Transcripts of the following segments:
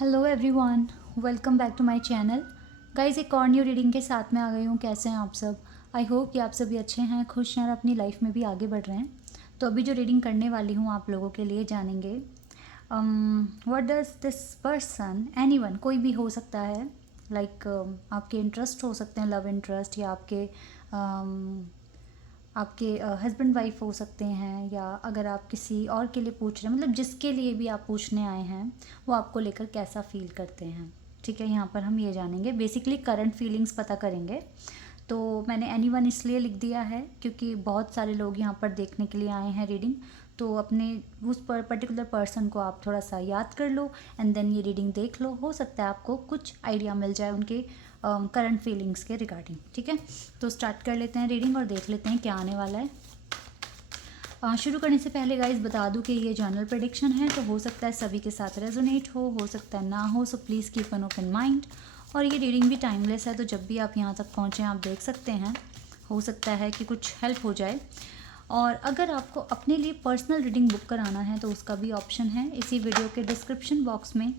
Hello everyone, welcome back to my channel. Guys, एक और new reading के साथ में आ गई हूँ। कैसे हैं आप सब? आई होप कि आप सभी अच्छे हैं, खुश हैं और अपनी लाइफ में भी आगे बढ़ रहे हैं। तो अभी जो रीडिंग करने वाली हूँ आप लोगों के लिए जानेंगे what does this person, anyone, कोई भी हो सकता है, लाइक आपके इंटरेस्ट हो सकते हैं, लव इंटरेस्ट, या आपके हस्बैंड वाइफ हो सकते हैं, या अगर आप किसी और के लिए पूछ रहे हैं, मतलब जिसके लिए भी आप पूछने आए हैं वो आपको लेकर कैसा फील करते हैं। ठीक है, यहाँ पर हम ये जानेंगे, बेसिकली करंट फीलिंग्स पता करेंगे। तो मैंने एनीवन इसलिए लिख दिया है क्योंकि बहुत सारे लोग यहाँ पर देखने के लिए आए हैं रीडिंग। तो अपने उस पर्टिकुलर पर्सन को आप थोड़ा सा याद कर लो एंड देन ये रीडिंग देख लो। हो सकता है आपको कुछ आइडिया मिल जाए उनके करंट फीलिंग्स के रिगार्डिंग। ठीक है, तो स्टार्ट कर लेते हैं रीडिंग और देख लेते हैं क्या आने वाला है। शुरू करने से पहले गाइस बता दूं कि ये जनरल प्रेडिक्शन है, तो हो सकता है सभी के साथ रेजोनेट हो सकता है ना हो, so please keep an open mind. और ये रीडिंग भी टाइमलेस है, तो जब भी आप यहाँ तक पहुँचें आप देख सकते हैं, हो सकता है कि कुछ हेल्प हो जाए। और अगर आपको अपने लिए पर्सनल रीडिंग बुक कराना है तो उसका भी ऑप्शन है। इसी वीडियो के डिस्क्रिप्शन बॉक्स में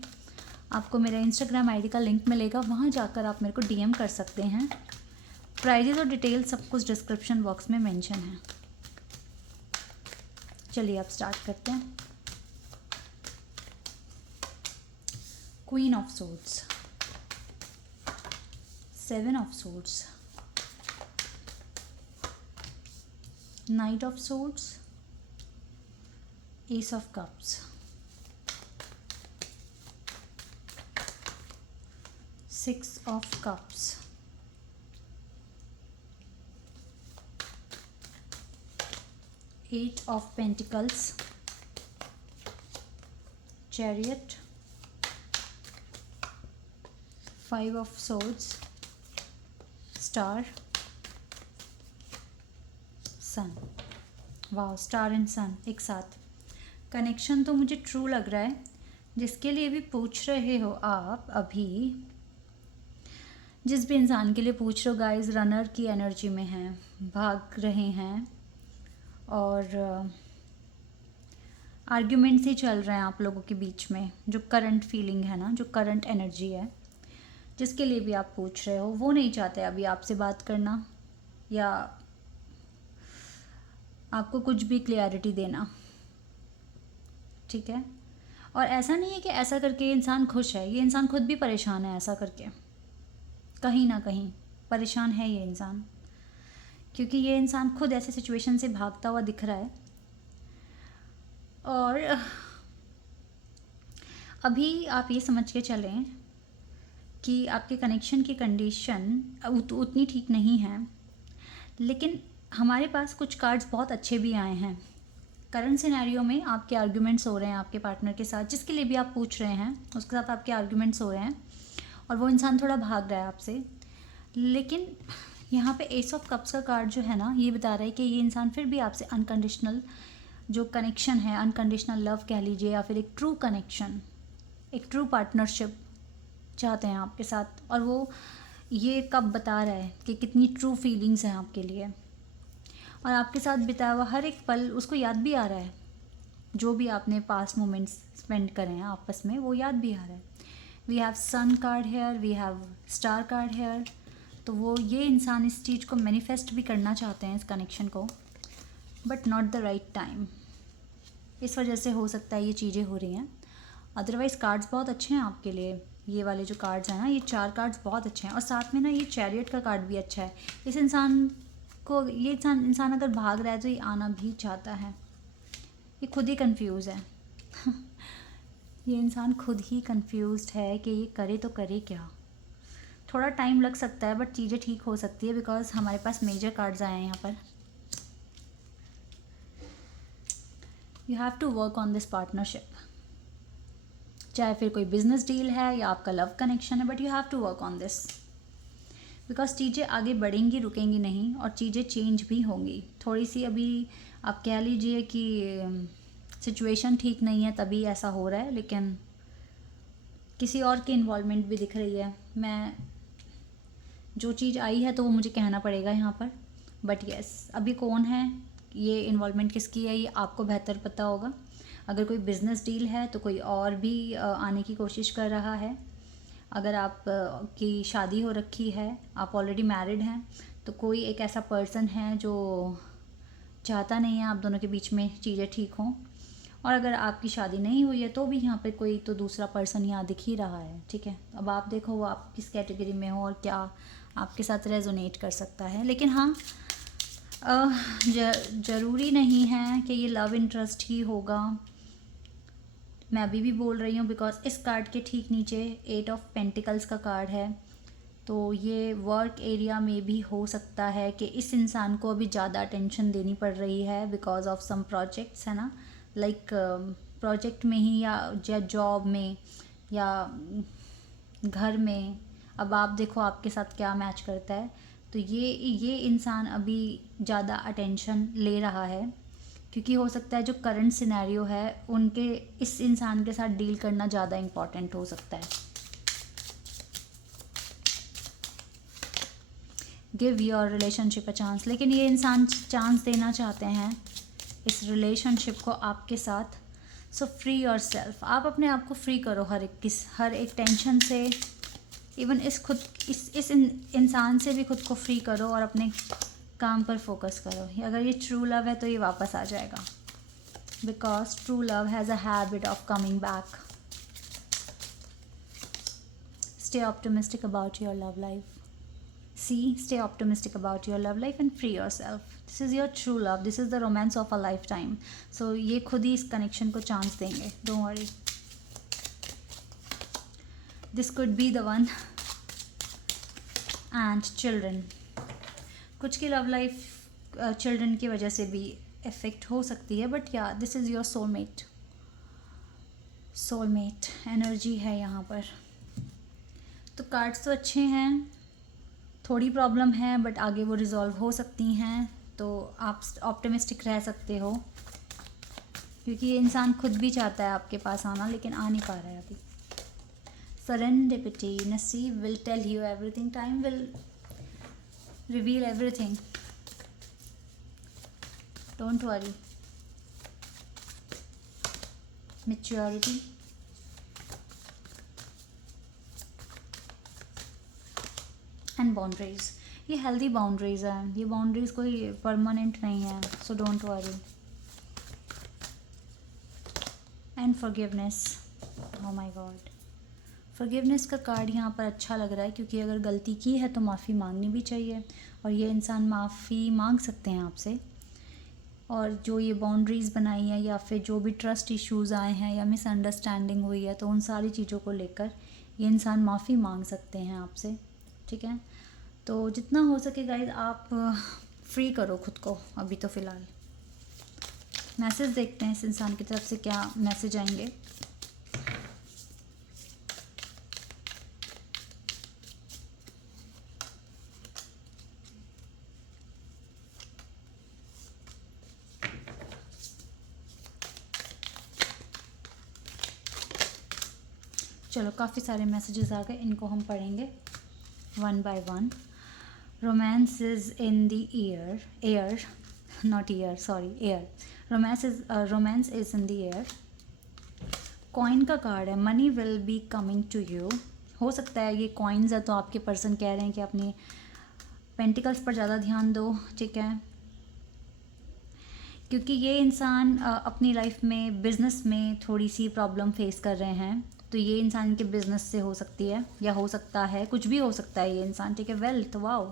आपको मेरा इंस्टाग्राम आईडी का लिंक मिलेगा, वहाँ जाकर आप मेरे को डीएम कर सकते हैं। प्राइजेस और डिटेल सब कुछ डिस्क्रिप्शन बॉक्स में मेंशन है। चलिए आप स्टार्ट करते हैं। Queen of swords, 7 of swords, knight of swords, ace of cups, 6 of cups, eight of pentacles, chariot, 5 of swords, star, sun. वाह, स्टार एंड सन एक साथ। कनेक्शन तो मुझे ट्रू लग रहा है। जिसके लिए भी पूछ रहे हो आप, अभी जिस भी इंसान के लिए पूछ रहे हो गाइस, रनर की एनर्जी में हैं, भाग रहे हैं और आर्ग्यूमेंट्स ही चल रहे हैं आप लोगों के बीच में। जो करंट फीलिंग है ना, जो करंट एनर्जी है, जिसके लिए भी आप पूछ रहे हो, वो नहीं चाहते अभी आपसे बात करना या आपको कुछ भी क्लियरिटी देना। ठीक है, और ऐसा नहीं है कि ऐसा करके ये इंसान खुश है, ये इंसान खुद भी परेशान है। ऐसा करके कहीं ना कहीं परेशान है ये इंसान, क्योंकि ये इंसान खुद ऐसे सिचुएशन से भागता हुआ दिख रहा है। और अभी आप ये समझ के चलें कि आपके कनेक्शन की कंडीशन उतनी ठीक नहीं है, लेकिन हमारे पास कुछ कार्ड्स बहुत अच्छे भी आए हैं। करंट सिनेरियो में आपके आर्ग्यूमेंट्स हो रहे हैं आपके पार्टनर के साथ, जिसके लिए भी आप पूछ रहे हैं उसके साथ आपके आर्ग्यूमेंट्स हो रहे हैं और वो इंसान थोड़ा भाग रहा है आपसे। लेकिन यहाँ पे एस ऑफ कप्स का कार्ड जो है ना, ये बता रहा है कि ये इंसान फिर भी आपसे अनकंडीशनल जो कनेक्शन है, अनकंडीशनल लव कह लीजिए, या फिर एक ट्रू कनेक्शन, एक ट्रू पार्टनरशिप चाहते हैं आपके साथ। और वो ये कब बता रहा है कि कितनी ट्रू फीलिंग्स हैं आपके लिए, और आपके साथ बिताया हुआ हर एक पल उसको याद भी आ रहा है। जो भी आपने पास्ट मोमेंट्स स्पेंड करे हैं आपस में, वो याद भी आ रहा है। We have sun card here, we have star card here. तो वो ये इंसान इस चीज़ को मैनिफेस्ट भी करना चाहते हैं, इस कनेक्शन को, but not the right time. इस वजह से हो सकता है ये चीज़ें हो रही हैं। अदरवाइज़ कार्ड्स बहुत अच्छे हैं आपके लिए। ये वाले जो कार्ड्स हैं ना, ये 4 कार्ड्स बहुत अच्छे हैं। और साथ में ना ये चैरियट का कार्ड भी अच्छा है। इस इंसान को, ये इंसान अगर भाग रहा है तो ये आना भी चाहता है। ये खुद ही कंफ्यूज है ये इंसान खुद ही कंफ्यूज्ड है कि ये करे तो करे क्या। थोड़ा टाइम लग सकता है बट चीज़ें ठीक हो सकती है, बिकॉज हमारे पास मेजर कार्ड्स आए हैं यहाँ पर। You have to work on this partnership, चाहे फिर कोई बिजनेस डील है या आपका लव कनेक्शन है, but you have to work on this, because चीज़ें आगे बढ़ेंगी, रुकेंगी नहीं, और चीज़ें चेंज भी होंगी। थोड़ी सी अभी आप कह लीजिए कि सिचुएशन ठीक नहीं है तभी ऐसा हो रहा है, लेकिन किसी और की इन्वॉल्वमेंट भी दिख रही है। मैं जो चीज़ आई है तो वो मुझे कहना पड़ेगा यहाँ पर, बट येस, अभी कौन है, ये इन्वॉल्वमेंट किसकी है, ये आपको बेहतर पता होगा। अगर कोई बिज़नेस डील है तो कोई और भी आने की कोशिश कर रहा है। अगर आप की शादी हो रखी है, आप ऑलरेडी मैरिड हैं, तो कोई एक ऐसा पर्सन है जो चाहता नहीं है आप दोनों के बीच में चीज़ें ठीक हों। और अगर आपकी शादी नहीं हुई है तो भी यहाँ पे कोई तो दूसरा पर्सन यहाँ दिख ही रहा है, ठीक है। अब आप देखो वो आप किस कैटेगरी में हो और क्या आपके साथ रेजोनेट कर सकता है। लेकिन हाँ, ज़रूरी नहीं है कि ये लव इंटरेस्ट ही होगा। मैं अभी भी बोल रही हूँ बिकॉज इस कार्ड के ठीक नीचे 8 ऑफ पेंटिकल्स का कार्ड है, तो ये वर्क एरिया में भी हो सकता है कि इस इंसान को अभी ज़्यादा अटेंशन देनी पड़ रही है बिकॉज ऑफ सम प्रोजेक्ट्स, है ना, लाइक प्रोजेक्ट में ही या जॉब में या घर में। अब आप देखो आपके साथ क्या मैच करता है। तो ये इंसान अभी ज़्यादा अटेंशन ले रहा है क्योंकि हो सकता है जो करंट सिनेरियो है उनके इस इंसान के साथ डील करना ज़्यादा इम्पॉर्टेंट हो सकता है। Give your relationship a chance, लेकिन ये इंसान चांस देना चाहते हैं इस रिलेशनशिप को आपके साथ। सो फ्री योर सेल्फ, आप अपने आप को फ्री करो हर एक टेंशन से। इवन इस इंसान से भी खुद को फ्री करो और अपने काम पर फोकस करो। अगर ये ट्रू लव है तो ये वापस आ जाएगा because true love has a habit of coming back. Stay optimistic about your love life. Stay optimistic about your love life and free yourself. This is your true love. This is the romance of a lifetime. So ये खुद ही इस connection को chance देंगे, don't worry. This could be the one. And children. कुछ की love life children की वजह से भी इफेक्ट हो सकती है, बट या this is your soulmate. Soulmate energy है यहाँ पर। तो कार्ड्स तो अच्छे हैं, थोड़ी प्रॉब्लम है बट आगे वो रिज़ॉल्व हो सकती हैं, तो आप ऑप्टिमिस्टिक रह सकते हो क्योंकि ये इंसान खुद भी चाहता है आपके पास आना लेकिन आ नहीं पा रहा है अभी। सेरेंडिपिटी, नसीब will tell you everything, time will reveal everything, don't worry. Maturity, and boundaries, ये हेल्दी बाउंड्रीज हैं, ये बाउंड्रीज कोई परमानेंट नहीं है, so don't worry. And forgiveness, oh my God, forgiveness का कार्ड यहाँ पर अच्छा लग रहा है क्योंकि अगर गलती की है तो माफ़ी मांगनी भी चाहिए और ये इंसान माफ़ी मांग सकते हैं आपसे। और जो ये बाउंड्रीज़ बनाई हैं या फिर जो भी ट्रस्ट इश्यूज़ आए हैं या मिसअंडरस्टैंडिंग हुई है तो उन सारी चीज़ों को लेकर ये इंसान माफ़ी मांग सकते हैं आपसे, ठीक है। तो जितना हो सके गाइस आप फ्री करो खुद को अभी तो फ़िलहाल। मैसेज देखते हैं इस इंसान की तरफ से क्या मैसेज आएंगे। चलो काफ़ी सारे मैसेजेस आ गए, इनको हम पढ़ेंगे one by one. Romance is in the air, not year, sorry, air. Romance is in the air. Coin का कार्ड है, money will be coming to you. हो सकता है ये कॉइन्स है तो आपके पर्सन कह रहे हैं कि अपनी पेंटिकल्स पर ज़्यादा ध्यान दो, ठीक है, क्योंकि ये इंसान अपनी लाइफ में बिज़नेस में थोड़ी सी प्रॉब्लम फेस कर रहे हैं। तो ये इंसान के बिज़नेस से हो सकती है या हो सकता है कुछ भी हो सकता है ये इंसान, ठीक है। वेल्थ, वाओ,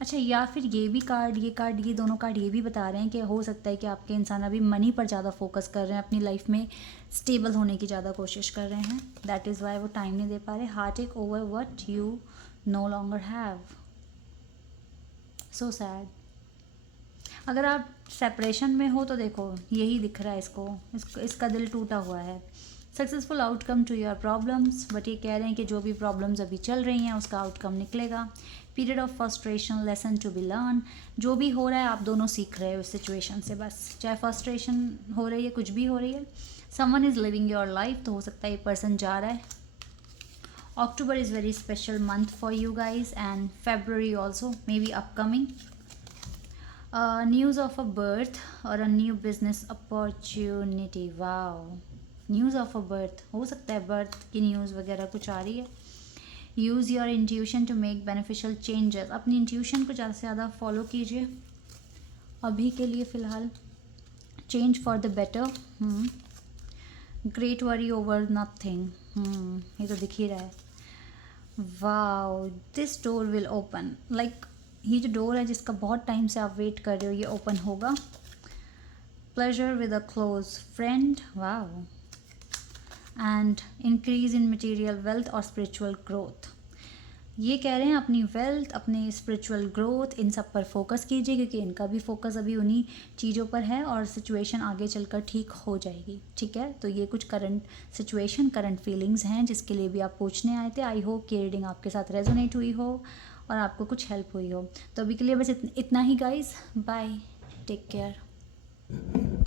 अच्छा, या फिर ये दोनों कार्ड ये भी बता रहे हैं कि हो सकता है कि आपके इंसान अभी मनी पर ज़्यादा फोकस कर रहे हैं, अपनी लाइफ में स्टेबल होने की ज़्यादा कोशिश कर रहे हैं। दैट इज़ वाई वो टाइम नहीं दे पा रहे। Heart take over what you no longer have, so sad. अगर आप सेपरेशन में हो तो देखो यही दिख रहा है इसका दिल टूटा हुआ है। Successful outcome to your problems, but ये कह रहे हैं कि जो भी प्रॉब्लम्स अभी चल रही हैं उसका आउटकम निकलेगा। Period of frustration, lesson to be learn, जो भी हो रहा है आप दोनों सीख रहे हो इस सिचुएशन से, बस चाहे फ्रस्ट्रेशन हो रही है कुछ भी हो रही है। Someone is living your life, तो हो सकता है ये पर्सन जा रहा है। October is very special month for you guys and February also, maybe upcoming. News of a birth और a new business opportunity. Wow, news of a birth, हो सकता है बर्थ की न्यूज़ वगैरह कुछ आ रही है। Use your intuition to make beneficial changes. अपनी इंट्यूशन को ज़्यादा से ज़्यादा फॉलो कीजिए अभी के लिए फ़िलहाल। Change for the better. Great worry over nothing. ये तो दिख ही रहा है। Wow, this door will open. Like ये जो डोर है जिसका बहुत टाइम से आप वेट कर रहे हो, ये ओपन होगा। Pleasure with a close friend. Wow. And increase in material wealth और स्पिरिचुअल ग्रोथ। ये कह रहे हैं अपनी वेल्थ, अपने स्पिरिचुअल ग्रोथ, इन सब पर फोकस कीजिए, क्योंकि इनका भी फोकस अभी उन्हीं चीज़ों पर है और सिचुएशन आगे चलकर ठीक हो जाएगी। ठीक है, तो ये कुछ करंट सिचुएशन, करंट फीलिंग्स हैं जिसके लिए भी आप पूछने आए थे। आई होप कि रीडिंग आपके साथ रेजोनेट हुई हो और आपको कुछ हेल्प हुई हो। तो अभी के लिए बस इतना ही गाइज। Bye, take care.